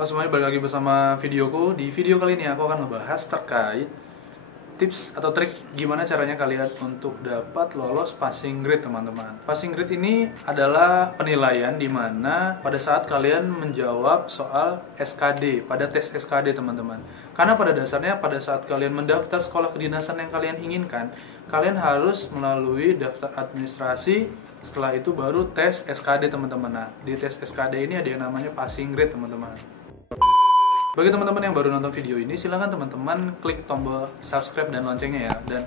Halo semuanya, balik lagi bersama videoku. Di video kali ini aku akan ngebahas terkait tips atau trik gimana caranya kalian untuk dapat lolos passing grade, teman-teman. Passing grade ini adalah penilaian di mana pada saat kalian menjawab soal SKD, pada tes SKD, teman-teman. Karena pada dasarnya pada saat kalian mendaftar sekolah kedinasan yang kalian inginkan, kalian harus melalui daftar administrasi. Setelah itu baru tes SKD, teman-teman. Nah, di tes SKD ini ada yang namanya passing grade, teman-teman. Bagi teman-teman yang baru nonton video ini, silahkan teman-teman klik tombol subscribe dan loncengnya ya. Dan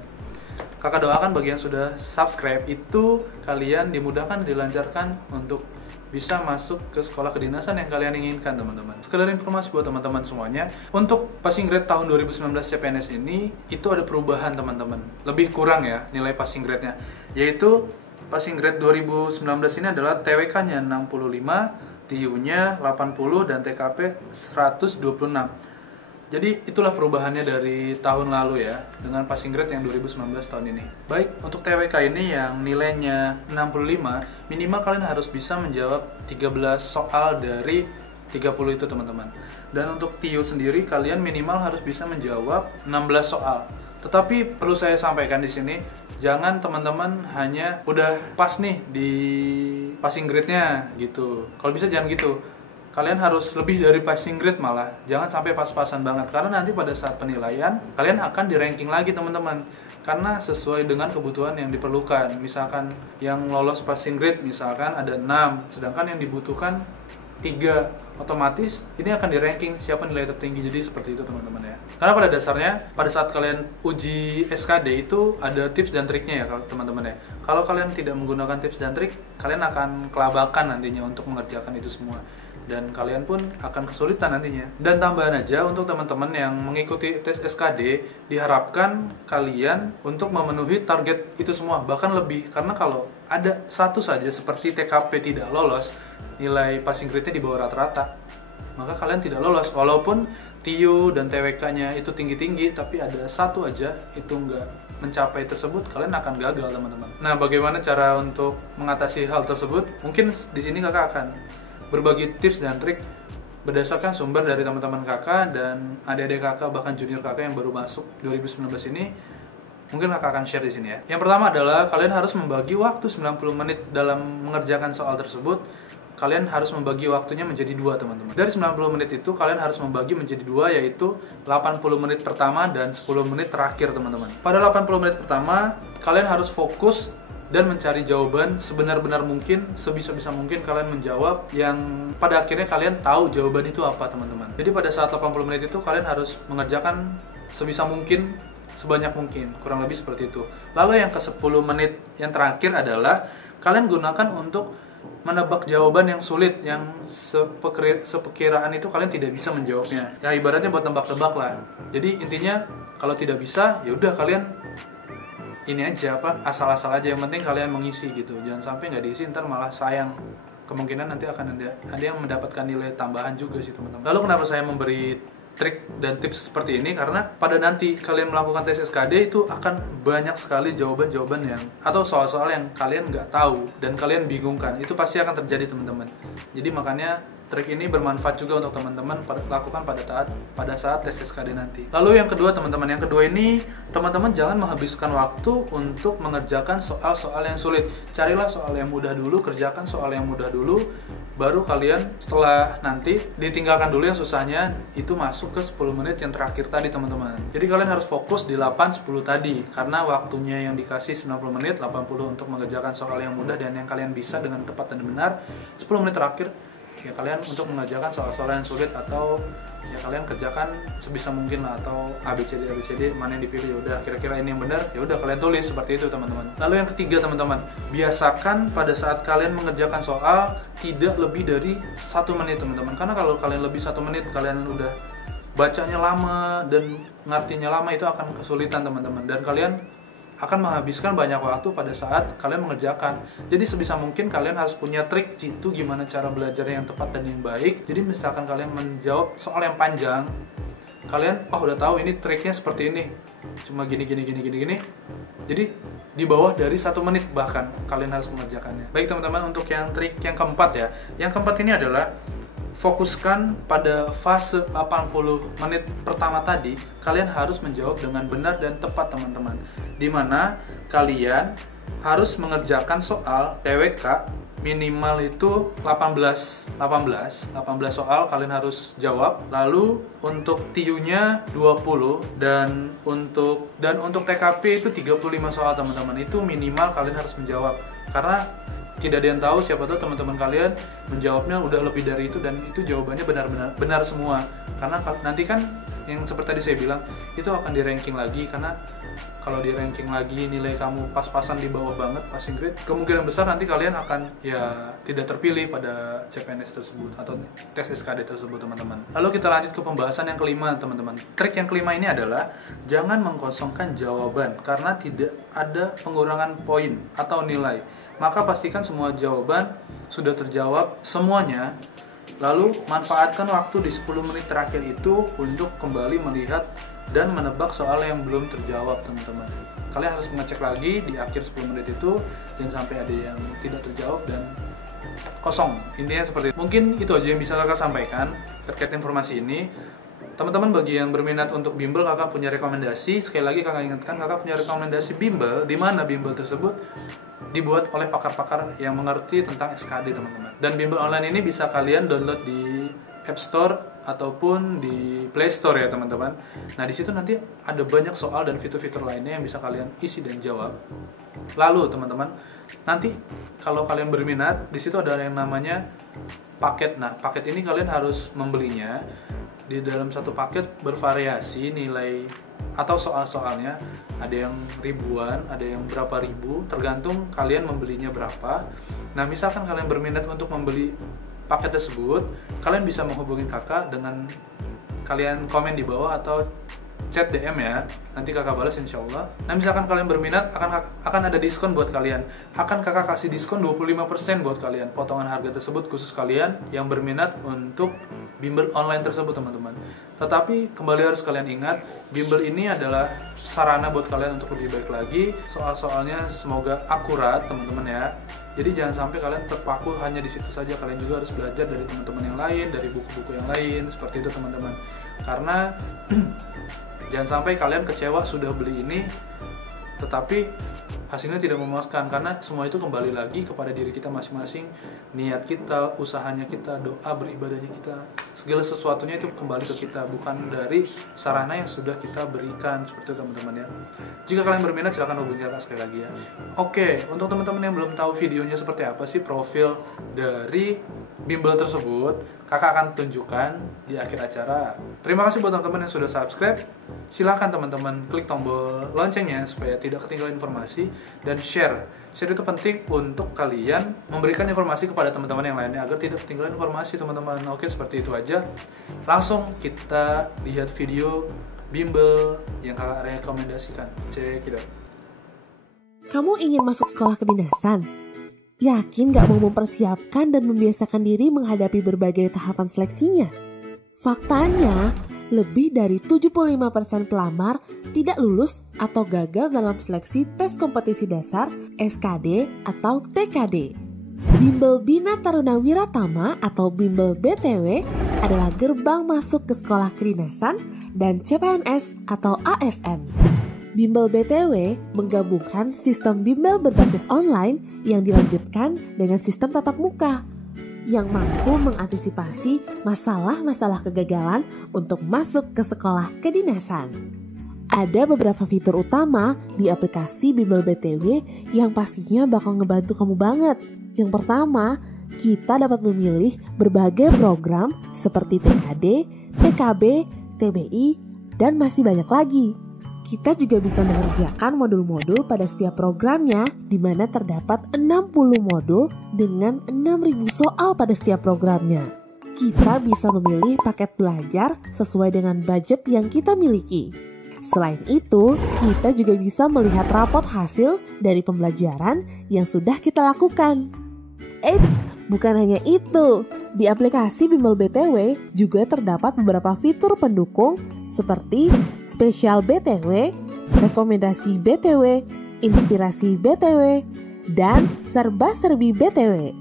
kakak doakan bagi yang sudah subscribe itu kalian dimudahkan, dilancarkan untuk bisa masuk ke sekolah kedinasan yang kalian inginkan, teman-teman. Sekedar informasi buat teman-teman semuanya, untuk passing grade tahun 2019 CPNS ini itu ada perubahan, teman-teman. Lebih kurang ya nilai passing grade-nya, yaitu passing grade 2019 ini adalah TWK-nya 65, TU-nya 80 dan TKP 126. Jadi itulah perubahannya dari tahun lalu ya dengan passing grade yang 2019 tahun ini. Baik, untuk TWK ini yang nilainya 65, minimal kalian harus bisa menjawab 13 soal dari 30 itu, teman-teman. Dan untuk TU sendiri kalian minimal harus bisa menjawab 16 soal. Tetapi perlu saya sampaikan di sini, jangan teman-teman hanya udah pas nih di passing grade-nya gitu. Kalau bisa jangan gitu. Kalian harus lebih dari passing grade malah. Jangan sampai pas-pasan banget, karena nanti pada saat penilaian kalian akan di ranking lagi, teman-teman. Karena sesuai dengan kebutuhan yang diperlukan. Misalkan yang lolos passing grade misalkan ada 6, sedangkan yang dibutuhkan 3, otomatis ini akan di ranking siapa nilai tertinggi. Jadi seperti itu, teman-teman ya. Karena pada dasarnya pada saat kalian uji SKD itu ada tips dan triknya ya, teman-teman ya. Kalau kalian tidak menggunakan tips dan trik, kalian akan kelabakan nantinya untuk mengerjakan itu semua, dan kalian pun akan kesulitan nantinya. Dan tambahan aja untuk teman-teman yang mengikuti tes SKD, diharapkan kalian untuk memenuhi target itu semua, bahkan lebih. Karena kalau ada satu saja seperti TKP tidak lolos, nilai passing grade-nya di bawah rata-rata, maka kalian tidak lolos. Walaupun TU dan TWK-nya itu tinggi-tinggi, tapi ada satu aja itu nggak mencapai tersebut, kalian akan gagal, teman-teman. Nah, bagaimana cara untuk mengatasi hal tersebut? Mungkin di sini kakak akan berbagi tips dan trik berdasarkan sumber dari teman-teman kakak dan adik-adik kakak, bahkan junior kakak yang baru masuk 2019 ini. Mungkin kakak akan share di sini ya. Yang pertama adalah kalian harus membagi waktu 90 menit dalam mengerjakan soal tersebut. Kalian harus membagi waktunya menjadi 2, teman-teman. Dari 90 menit itu kalian harus membagi menjadi 2, yaitu 80 menit pertama dan 10 menit terakhir, teman-teman. Pada 80 menit pertama kalian harus fokus dan mencari jawaban sebenar-benar mungkin, sebisa-bisa mungkin kalian menjawab yang pada akhirnya kalian tahu jawaban itu apa, teman-teman. Jadi pada saat 80 menit itu kalian harus mengerjakan sebisa mungkin, sebanyak mungkin, kurang lebih seperti itu. Lalu yang ke 10 menit yang terakhir adalah kalian gunakan untuk menebak jawaban yang sulit, yang sepekiraan itu kalian tidak bisa menjawabnya. Ya ibaratnya buat tebak-tebak lah. Jadi intinya kalau tidak bisa, ya udah kalian ini aja asal-asal aja, yang penting kalian mengisi gitu. Jangan sampai nggak diisi, ntar malah sayang. Kemungkinan nanti akan ada yang mendapatkan nilai tambahan juga sih, teman-teman. Lalu kenapa saya memberi trik dan tips seperti ini? Karena pada nanti kalian melakukan tes SKD itu akan banyak sekali jawaban-jawaban yang atau soal-soal yang kalian nggak tahu dan kalian bingungkan. Itu pasti akan terjadi, teman-teman. Jadi makanya trik ini bermanfaat juga untuk teman-teman lakukan pada saat tes SKD nanti. Lalu yang kedua, teman-teman, yang kedua ini teman-teman jangan menghabiskan waktu untuk mengerjakan soal-soal yang sulit. Carilah soal yang mudah dulu, kerjakan soal yang mudah dulu, baru kalian setelah nanti ditinggalkan dulu yang susahnya, itu masuk ke 10 menit yang terakhir tadi, teman-teman. Jadi kalian harus fokus di 8-10 tadi, karena waktunya yang dikasih 90 menit, 80 untuk mengerjakan soal yang mudah dan yang kalian bisa dengan tepat dan benar. 10 menit terakhir ya kalian untuk mengerjakan soal-soal yang sulit, atau ya kalian kerjakan sebisa mungkin lah, atau ABCD mana yang dipilih, ya udah kira-kira ini yang benar, ya udah kalian tulis seperti itu, teman-teman. Lalu yang ketiga, teman-teman, biasakan pada saat kalian mengerjakan soal tidak lebih dari 1 menit, teman-teman. Karena kalau kalian lebih 1 menit, kalian udah bacanya lama dan ngartinya lama, itu akan kesulitan, teman-teman, dan kalian akan menghabiskan banyak waktu pada saat kalian mengerjakan. Jadi sebisa mungkin kalian harus punya trik jitu gimana cara belajar yang tepat dan yang baik. Jadi misalkan kalian menjawab soal yang panjang, kalian udah tahu ini triknya seperti ini, cuma gini. Jadi di bawah dari 1 menit bahkan kalian harus mengerjakannya. Baik, teman-teman, untuk yang trik yang keempat ya. Yang keempat ini adalah fokuskan pada fase 80 menit pertama tadi, kalian harus menjawab dengan benar dan tepat teman-teman. Dimana kalian harus mengerjakan soal TWK minimal itu 18 soal kalian harus jawab. Lalu untuk TIU-nya 20 dan untuk TKP itu 35 soal teman-teman. Itu minimal kalian harus menjawab. Karena tidak ada yang tahu, siapa tahu teman-teman kalian menjawabnya udah lebih dari itu dan itu jawabannya benar semua. Karena nanti kan yang seperti tadi saya bilang itu akan di ranking lagi, karena kalau di ranking lagi nilai kamu pas-pasan di bawah banget passing grade, kemungkinan besar nanti kalian akan ya tidak terpilih pada CPNS tersebut atau tes SKD tersebut teman-teman. Lalu kita lanjut ke pembahasan yang kelima teman-teman. Trik yang kelima ini adalah jangan mengkosongkan jawaban karena tidak ada pengurangan poin atau nilai. Maka pastikan semua jawaban sudah terjawab semuanya. Lalu manfaatkan waktu di 10 menit terakhir itu untuk kembali melihat dan menebak soal yang belum terjawab teman-teman. Kalian harus mengecek lagi di akhir 10 menit itu, jangan sampai ada yang tidak terjawab dan kosong. Intinya seperti itu. Mungkin itu aja yang bisa kakak sampaikan terkait informasi ini. Teman-teman bagi yang berminat untuk bimbel, kakak punya rekomendasi. Sekali lagi kakak ingatkan, kakak punya rekomendasi bimbel, di mana bimbel tersebut dibuat oleh pakar-pakar yang mengerti tentang SKD teman-teman. Dan bimbel online ini bisa kalian download di App Store ataupun di Play Store ya teman-teman. Nah di situ nanti ada banyak soal dan fitur-fitur lainnya yang bisa kalian isi dan jawab. Lalu teman-teman, nanti kalau kalian berminat, di situ ada yang namanya paket. Nah paket ini kalian harus membelinya. Di dalam satu paket bervariasi nilai atau soal-soalnya, ada yang ribuan, ada yang berapa ribu, tergantung kalian membelinya berapa. Nah misalkan kalian berminat untuk membeli paket tersebut, kalian bisa menghubungi kakak dengan kalian komen di bawah atau chat DM ya, nanti kakak balas insya Allah. Nah misalkan kalian berminat, akan ada diskon buat kalian. Akan kakak kasih diskon 25% buat kalian, potongan harga tersebut khusus kalian yang berminat untuk bimbel online tersebut teman-teman. Tetapi kembali harus kalian ingat, bimbel ini adalah sarana buat kalian untuk lebih baik lagi. Soal-soalnya semoga akurat teman-teman ya. Jadi jangan sampai kalian terpaku hanya di situ saja. Kalian juga harus belajar dari teman-teman yang lain, dari buku-buku yang lain, seperti itu teman-teman. Karena jangan sampai kalian kecewa sudah beli ini tetapi hasilnya tidak memuaskan, karena semua itu kembali lagi kepada diri kita masing-masing, niat kita, usahanya kita, doa beribadahnya kita, segala sesuatunya itu kembali ke kita, bukan dari sarana yang sudah kita berikan, seperti itu teman-teman ya. Jika kalian berminat silahkan hubungi kakak sekali lagi ya. Oke, untuk teman-teman yang belum tahu videonya seperti apa sih profil dari bimbel tersebut, kakak akan tunjukkan di akhir acara. Terima kasih buat teman-teman yang sudah subscribe. Silahkan teman-teman klik tombol loncengnya supaya tidak ketinggalan informasi, dan share itu penting untuk kalian memberikan informasi kepada teman-teman yang lainnya agar tidak ketinggalan informasi teman-teman. Oke, seperti itu aja. Langsung kita lihat video bimbel yang kakak rekomendasikan. Cek it out. Kamu ingin masuk sekolah kedinasan? Yakin gak mau mempersiapkan dan membiasakan diri menghadapi berbagai tahapan seleksinya? Faktanya, lebih dari 75% pelamar tidak lulus atau gagal dalam seleksi tes kompetisi dasar, SKD, atau TKD. Bimbel Bina Taruna Wiratama atau Bimbel BTW adalah gerbang masuk ke sekolah kedinasan dan CPNS atau ASN. Bimbel BTW menggabungkan sistem bimbel berbasis online yang dilanjutkan dengan sistem tatap muka yang mampu mengantisipasi masalah-masalah kegagalan untuk masuk ke sekolah kedinasan. Ada beberapa fitur utama di aplikasi Bimbel BTW yang pastinya bakal ngebantu kamu banget. Yang pertama, kita dapat memilih berbagai program seperti TKD, TKB, TBI, dan masih banyak lagi. Kita juga bisa mengerjakan modul-modul pada setiap programnya, di mana terdapat 60 modul dengan 6.000 soal pada setiap programnya. Kita bisa memilih paket belajar sesuai dengan budget yang kita miliki. Selain itu, kita juga bisa melihat rapot hasil dari pembelajaran yang sudah kita lakukan. Eits, bukan hanya itu. Di aplikasi Bimbel BTW juga terdapat beberapa fitur pendukung seperti spesial BTW, rekomendasi BTW, inspirasi BTW, dan serba-serbi BTW.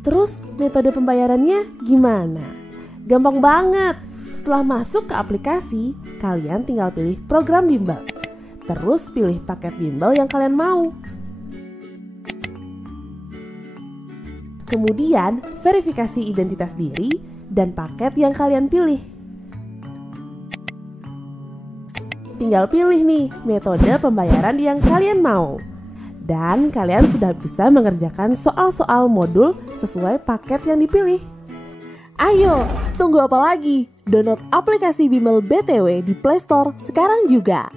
Terus metode pembayarannya gimana? Gampang banget. Setelah masuk ke aplikasi, kalian tinggal pilih program bimbel. Terus pilih paket bimbel yang kalian mau. Kemudian, verifikasi identitas diri dan paket yang kalian pilih. Tinggal pilih nih metode pembayaran yang kalian mau. Dan kalian sudah bisa mengerjakan soal-soal modul sesuai paket yang dipilih. Ayo, tunggu apa lagi? Download aplikasi Bimbel BTW di Play Store sekarang juga.